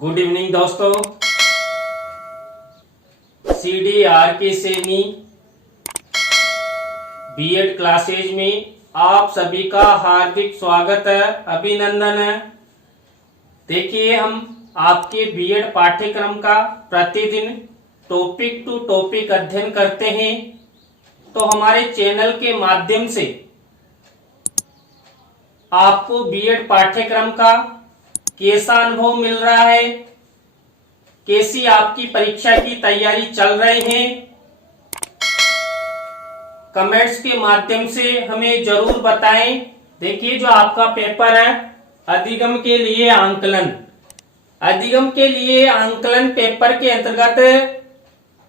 Good evening दोस्तों। CDRK Saini B Ed classes में आप सभी का हार्दिक स्वागत है, अभिनंदन है। देखिए, हम आपके बीएड पाठ्यक्रम का प्रतिदिन टॉपिक टू टॉपिक अध्ययन करते हैं। तो हमारे चैनल के माध्यम से आपको बीएड पाठ्यक्रम का कैसा अनुभव मिल रहा है, कैसी आपकी परीक्षा की तैयारी चल रही है, कमेंट्स के माध्यम से हमें जरूर बताएं। देखिए, जो आपका पेपर है अधिगम के लिए आंकलन, अधिगम के लिए आंकलन पेपर के अंतर्गत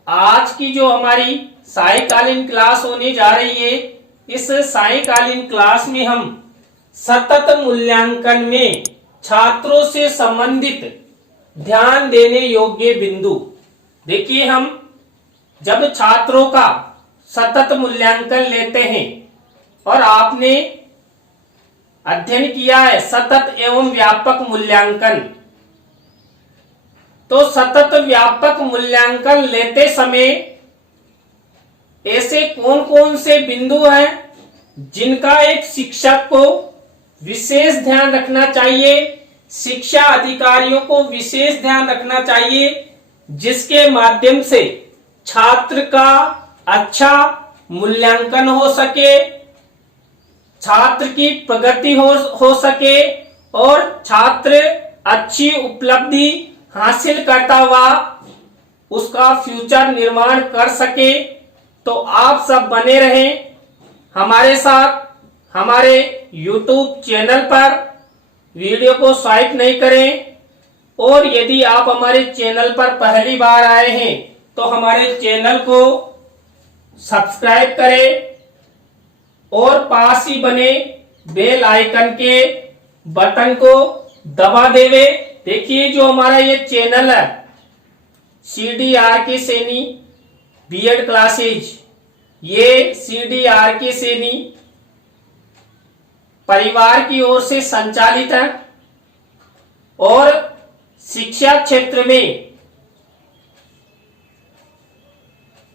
आज की जो हमारी सायकालीन क्लास होने जा रही है, इस सायकालीन क्लास में हम सतत मूल्यांकन में छात्रों से संबंधित ध्यान देने योग्य बिंदु। देखिए, हम जब छात्रों का सतत मूल्यांकन लेते हैं और आपने अध्ययन किया है सतत एवं व्यापक मूल्यांकन, तो सतत व्यापक मूल्यांकन लेते समय ऐसे कौन कौन से बिंदु हैं जिनका एक शिक्षक को विशेष ध्यान रखना चाहिए, शिक्षा अधिकारियों को विशेष ध्यान रखना चाहिए, जिसके माध्यम से छात्र का अच्छा मूल्यांकन हो सके, छात्र की प्रगति हो सके और छात्र अच्छी उपलब्धि हासिल करता हुआ उसका फ्यूचर निर्माण कर सके। तो आप सब बने रहें हमारे साथ। हमारे YouTube चैनल पर वीडियो को स्वाइप नहीं करें, और यदि आप हमारे चैनल पर पहली बार आए हैं तो हमारे चैनल को सब्सक्राइब करें और पास ही बने बेल आइकन के बटन को दबा देवे। देखिए, जो हमारा ये चैनल है CDRK सैनी बीएड क्लासेज, ये CDRK सैनी परिवार की ओर से संचालित है और शिक्षा क्षेत्र में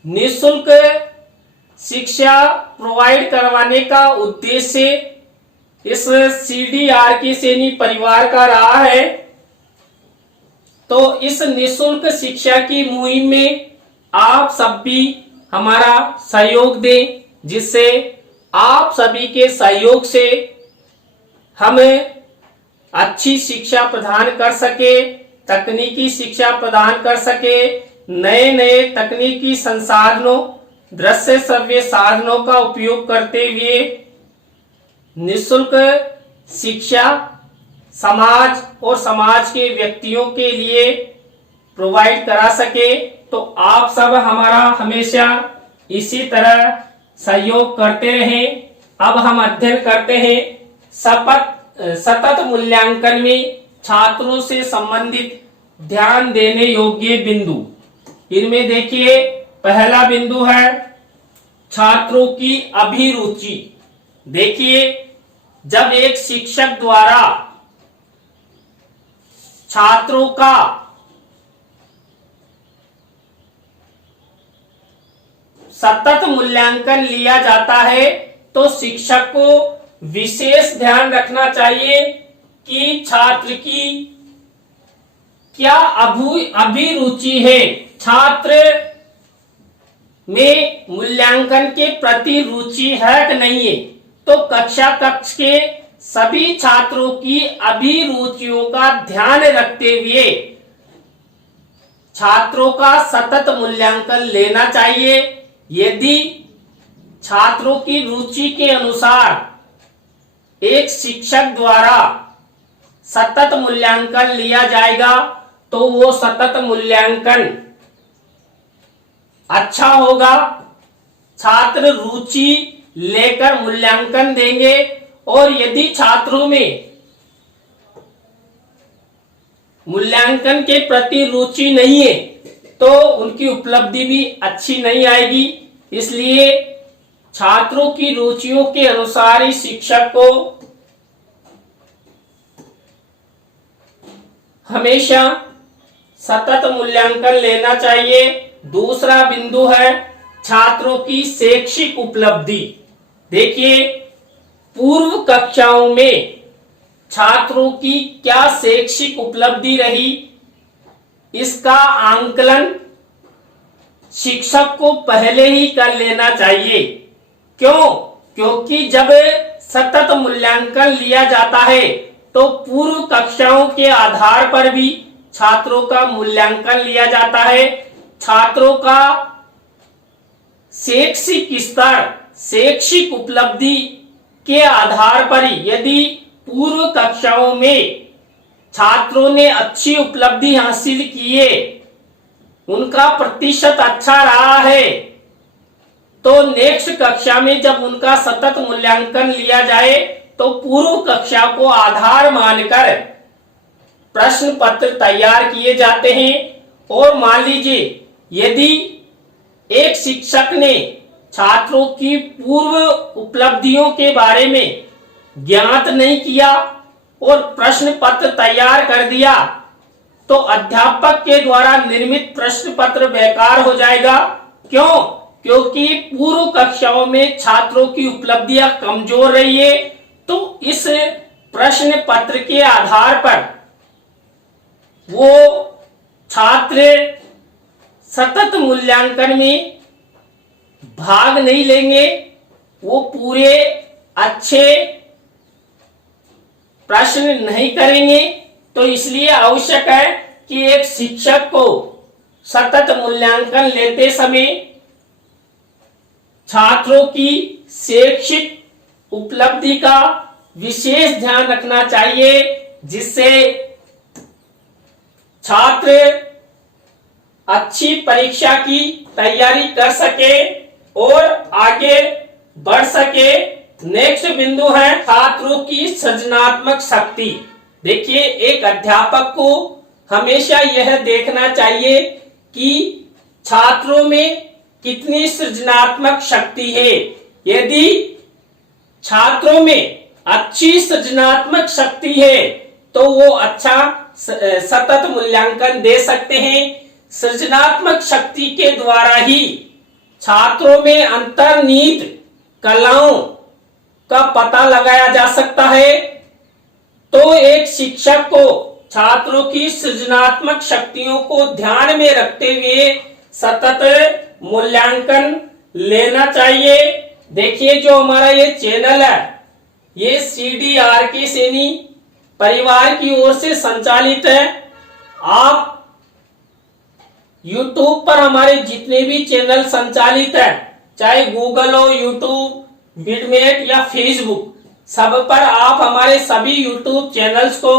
निःशुल्क शिक्षा प्रोवाइड करवाने का उद्देश्य इस CDRK सैनी परिवार का रहा है। तो इस निःशुल्क शिक्षा की मुहिम में आप सब भी हमारा सहयोग दें, जिससे आप सभी के सहयोग से हम अच्छी शिक्षा प्रदान कर सके, तकनीकी शिक्षा प्रदान कर सके, नए नए तकनीकी संसाधनों, दृश्य श्रव्य साधनों का उपयोग करते हुए निःशुल्क शिक्षा समाज और समाज के व्यक्तियों के लिए प्रोवाइड करा सके। तो आप सब हमारा हमेशा इसी तरह सहयोग करते रहें। अब हम अध्ययन करते हैं सतत मूल्यांकन में छात्रों से संबंधित ध्यान देने योग्य बिंदु। इनमें देखिए, पहला बिंदु है छात्रों की अभिरुचि। देखिए, जब एक शिक्षक द्वारा छात्रों का सतत मूल्यांकन लिया जाता है तो शिक्षक को विशेष ध्यान रखना चाहिए कि छात्र की क्या अभिरुचि है, छात्र में मूल्यांकन के प्रति रुचि है कि नहीं है। तो कक्षा कक्ष के सभी छात्रों की अभिरुचियों का ध्यान रखते हुए छात्रों का सतत मूल्यांकन लेना चाहिए। यदि छात्रों की रुचि के अनुसार एक शिक्षक द्वारा सतत मूल्यांकन लिया जाएगा तो वो सतत मूल्यांकन अच्छा होगा। छात्र रुचि लेकर मूल्यांकन देंगे, और यदि छात्रों में मूल्यांकन के प्रति रुचि नहीं है तो उनकी उपलब्धि भी अच्छी नहीं आएगी। इसलिए छात्रों की रुचियों के अनुसार ही शिक्षक को हमेशा सतत मूल्यांकन लेना चाहिए। दूसरा बिंदु है छात्रों की शैक्षिक उपलब्धि। देखिए, पूर्व कक्षाओं में छात्रों की क्या शैक्षिक उपलब्धि रही, इसका आंकलन शिक्षक को पहले ही कर लेना चाहिए। क्यों? क्योंकि जब सतत मूल्यांकन लिया जाता है तो पूर्व कक्षाओं के आधार पर भी छात्रों का मूल्यांकन लिया जाता है। छात्रों का शैक्षिक स्तर, शैक्षिक उपलब्धि के आधार पर ही, यदि पूर्व कक्षाओं में छात्रों ने अच्छी उपलब्धि हासिल की है, उनका प्रतिशत अच्छा रहा है, तो नेक्स्ट कक्षा में जब उनका सतत मूल्यांकन लिया जाए तो पूर्व कक्षा को आधार मानकर प्रश्न पत्र तैयार किए जाते हैं। और मान लीजिए यदि एक शिक्षक ने छात्रों की पूर्व उपलब्धियों के बारे में ज्ञात नहीं किया और प्रश्न पत्र तैयार कर दिया, तो अध्यापक के द्वारा निर्मित प्रश्न पत्र बेकार हो जाएगा। क्यों? क्योंकि पूर्व कक्षाओं में छात्रों की उपलब्धियां कमजोर रही है, तो इस प्रश्न पत्र के आधार पर वो छात्र सतत मूल्यांकन में भाग नहीं लेंगे, वो पूरे अच्छे प्रश्न नहीं करेंगे। तो इसलिए आवश्यक है कि एक शिक्षक को सतत मूल्यांकन लेते समय छात्रों की शैक्षिक उपलब्धि का विशेष ध्यान रखना चाहिए, जिससे छात्र अच्छी परीक्षा की तैयारी कर सके और आगे बढ़ सके। नेक्स्ट बिंदु है छात्रों की सृजनात्मक शक्ति। देखिए, एक अध्यापक को हमेशा यह देखना चाहिए कि छात्रों में कितनी सृजनात्मक शक्ति है। यदि छात्रों में अच्छी सृजनात्मक शक्ति है तो वो अच्छा सतत मूल्यांकन दे सकते हैं। सृजनात्मक शक्ति के द्वारा ही छात्रों में अंतर्निहित कलाओं का पता लगाया जा सकता है। तो एक शिक्षक को छात्रों की सृजनात्मक शक्तियों को ध्यान में रखते हुए सतत मूल्यांकन लेना चाहिए। देखिए, जो हमारा ये चैनल है, ये CDRK सैनी परिवार की ओर से संचालित है। आप YouTube पर हमारे जितने भी चैनल संचालित है, चाहे गूगल हो, यूट्यूब, विडमेट या फेसबुक, सब पर आप हमारे सभी यूट्यूब चैनल्स को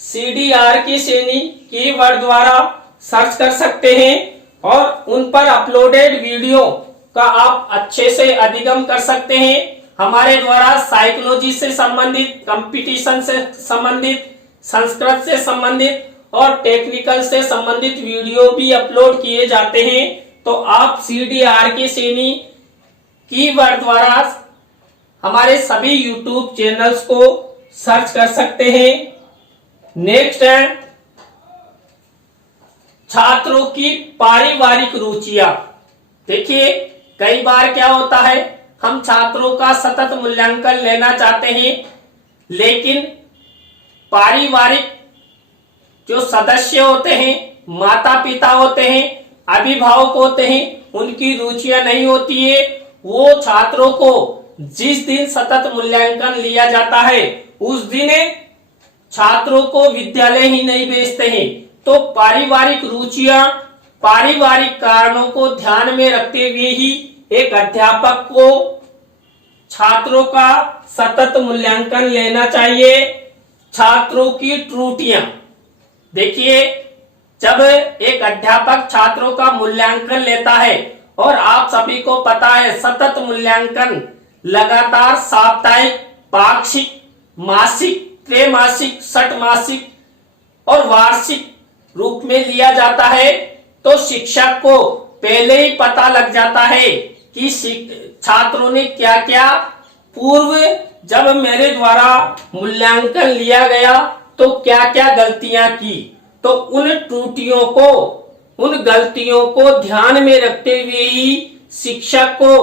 CDRK सैनी कीवर्ड द्वारा सर्च कर सकते हैं और उन पर अपलोडेड वीडियो का आप अच्छे से अधिगम कर सकते हैं। हमारे द्वारा साइकोलॉजी से संबंधित, कंपटीशन से संबंधित, संस्कृत से संबंधित और टेक्निकल से संबंधित वीडियो भी अपलोड किए जाते हैं। तो आप CDRK सैनी कीवर्ड द्वारा हमारे सभी YouTube चैनल्स को सर्च कर सकते हैं। नेक्स्ट है छात्रों की पारिवारिक रुचियां। देखिए, कई बार क्या होता है, हम छात्रों का सतत मूल्यांकन लेना चाहते हैं, लेकिन पारिवारिक जो सदस्य होते हैं, माता पिता होते हैं, अभिभावक होते हैं, उनकी रुचियां नहीं होती है। वो छात्रों को जिस दिन सतत मूल्यांकन लिया जाता है उस दिन छात्रों को विद्यालय ही नहीं भेजते हैं। तो पारिवारिक रुचियां, पारिवारिक कारणों को ध्यान में रखते हुए ही एक अध्यापक को छात्रों का सतत मूल्यांकन लेना चाहिए। छात्रों की त्रुटियां। देखिए, जब एक अध्यापक छात्रों का मूल्यांकन लेता है, और आप सभी को पता है सतत मूल्यांकन लगातार साप्ताहिक, पाक्षिक, मासिक, त्रैमासिक, षटमासिक और वार्षिक रूप में लिया जाता है, तो शिक्षक को पहले ही पता लग जाता है कि छात्रों ने क्या क्या पूर्व जब मेरे द्वारा मूल्यांकन लिया गया तो क्या क्या गलतियां की। तो उन त्रुटियों को, उन गलतियों को ध्यान में रखते हुए ही शिक्षक को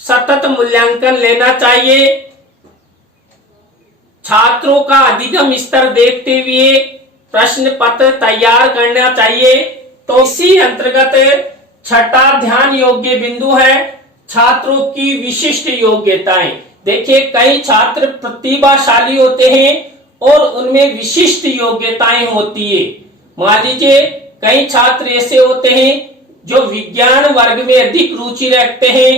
सतत मूल्यांकन लेना चाहिए। छात्रों का अधिगम स्तर देखते हुए प्रश्न पत्र तैयार करना चाहिए। तो इसी अंतर्गत छठा ध्यान योग्य बिंदु है छात्रों की विशिष्ट योग्यताएं। देखिए, कई छात्र प्रतिभाशाली होते हैं और उनमें विशिष्ट योग्यताएं होती है। मान लीजिए कई छात्र ऐसे होते हैं जो विज्ञान वर्ग में अधिक रुचि रखते हैं,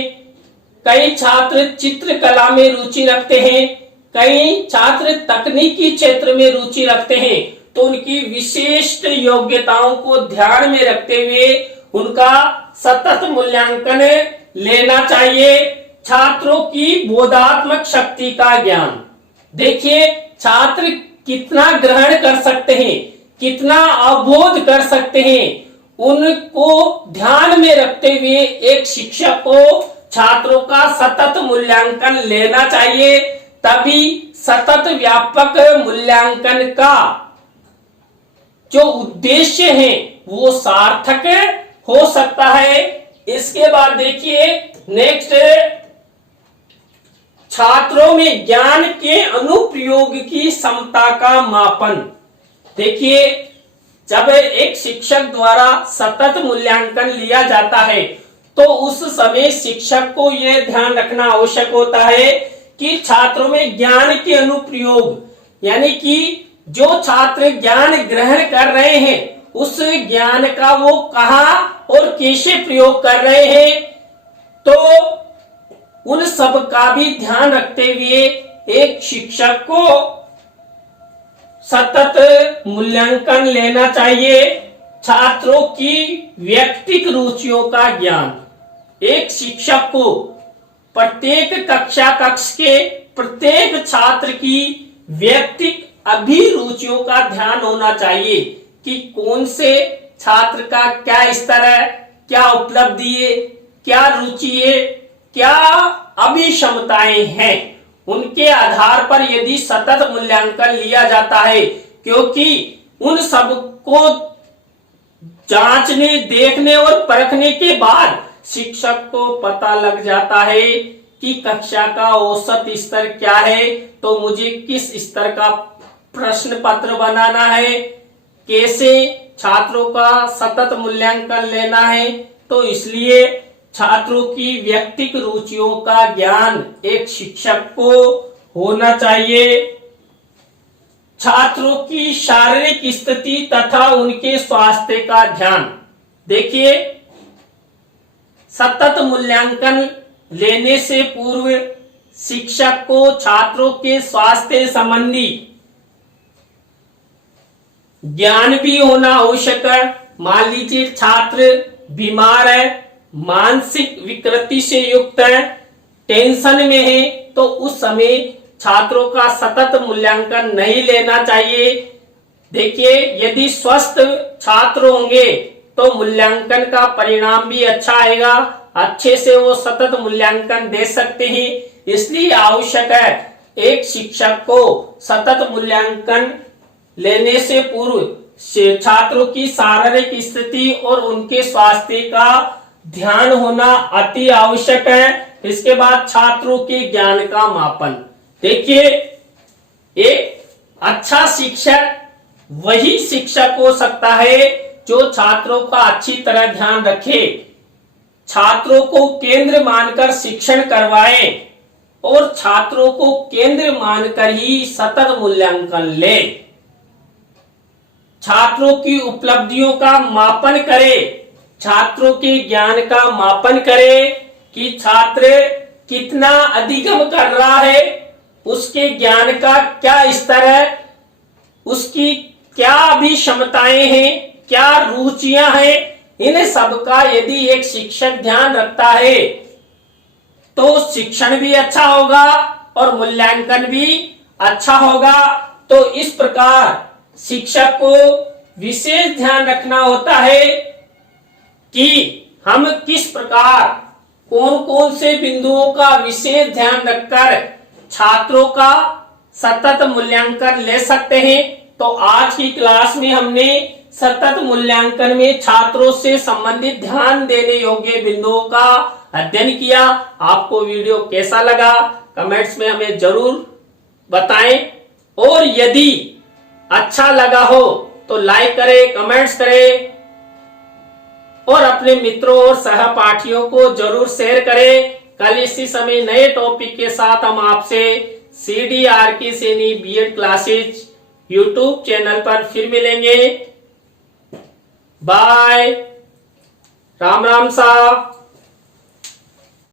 कई छात्र चित्रकला में रुचि रखते हैं, कई छात्र तकनीकी क्षेत्र में रुचि रखते हैं। तो उनकी विशिष्ट योग्यताओं को ध्यान में रखते हुए उनका सतत मूल्यांकन लेना चाहिए। छात्रों की बोधात्मक शक्ति का ज्ञान, देखिए छात्र कितना ग्रहण कर सकते हैं, कितना अवबोध कर सकते हैं, उनको ध्यान में रखते हुए एक शिक्षक को छात्रों का सतत मूल्यांकन लेना चाहिए। तभी सतत व्यापक मूल्यांकन का जो उद्देश्य है वो सार्थक हो सकता है। इसके बाद देखिए नेक्स्ट, छात्रों में ज्ञान के अनुप्रयोग की क्षमता का मापन। देखिए, जब एक शिक्षक द्वारा सतत मूल्यांकन लिया जाता है तो उस समय शिक्षक को यह ध्यान रखना आवश्यक होता है कि छात्रों में ज्ञान के अनुप्रयोग, यानी कि जो छात्र ज्ञान ग्रहण कर रहे हैं उस ज्ञान का वो कहाँ और कैसे प्रयोग कर रहे हैं, तो उन सब का भी ध्यान रखते हुए एक शिक्षक को सतत मूल्यांकन लेना चाहिए। छात्रों की व्यक्तिगत रुचियों का ज्ञान, एक शिक्षक को प्रत्येक कक्ष के प्रत्येक छात्र की व्यक्तिगत अभिरुचियों का ध्यान होना चाहिए कि कौन से छात्र का क्या स्तर है, क्या उपलब्धि है, क्या रुचि है, क्या अभिक्षमताएं हैं। उनके आधार पर यदि सतत मूल्यांकन लिया जाता है, क्योंकि उन सब को जांचने, देखने और परखने के बाद शिक्षक को पता लग जाता है कि कक्षा का औसत स्तर क्या है, तो मुझे किस स्तर का प्रश्न पत्र बनाना है, कैसे छात्रों का सतत मूल्यांकन लेना है। तो इसलिए छात्रों की व्यक्तिगत रुचियों का ज्ञान एक शिक्षक को होना चाहिए। छात्रों की शारीरिक स्थिति तथा उनके स्वास्थ्य का ध्यान। देखिए, सतत मूल्यांकन लेने से पूर्व शिक्षक को छात्रों के स्वास्थ्य संबंधी ज्ञान भी होना आवश्यक है। मान लीजिए छात्र बीमार है, मानसिक विकृति से युक्त है, टेंशन में है, तो उस समय छात्रों का सतत मूल्यांकन नहीं लेना चाहिए। देखिए, यदि स्वस्थ छात्र होंगे तो मूल्यांकन का परिणाम भी अच्छा आएगा, अच्छे से वो सतत मूल्यांकन दे सकते हैं। इसलिए आवश्यक है एक शिक्षक को सतत मूल्यांकन लेने से पूर्व छात्रों की शारीरिक स्थिति और उनके स्वास्थ्य का ध्यान होना अति आवश्यक है। इसके बाद छात्रों के ज्ञान का मापन। देखिए, एक अच्छा शिक्षक वही शिक्षक हो सकता है जो छात्रों का अच्छी तरह ध्यान रखे, छात्रों को केंद्र मानकर शिक्षण करवाए और छात्रों को केंद्र मानकर ही सतत मूल्यांकन ले। छात्रों की उपलब्धियों का मापन करे, छात्रों के ज्ञान का मापन करे कि छात्र कितना अधिगम कर रहा है, उसके ज्ञान का क्या स्तर है, उसकी क्या भी क्षमताएं हैं, क्या रुचियां हैं। इन सब का यदि एक शिक्षक ध्यान रखता है तो शिक्षण भी अच्छा होगा और मूल्यांकन भी अच्छा होगा। तो इस प्रकार शिक्षक को विशेष ध्यान रखना होता है कि हम किस प्रकार कौन कौन से बिंदुओं का विशेष ध्यान रखकर छात्रों का सतत मूल्यांकन ले सकते हैं। तो आज की क्लास में हमने सतत मूल्यांकन में छात्रों से संबंधित ध्यान देने योग्य बिंदुओं का अध्ययन किया। आपको वीडियो कैसा लगा कमेंट्स में हमें जरूर बताएं, और यदि अच्छा लगा हो तो लाइक करें, कमेंट्स करें और अपने मित्रों और सहपाठियों को जरूर शेयर करें। कल इसी समय नए टॉपिक के साथ हम आपसे CDRK Saini B Ed classes YouTube channel पर फिर मिलेंगे। बाय, राम राम सा।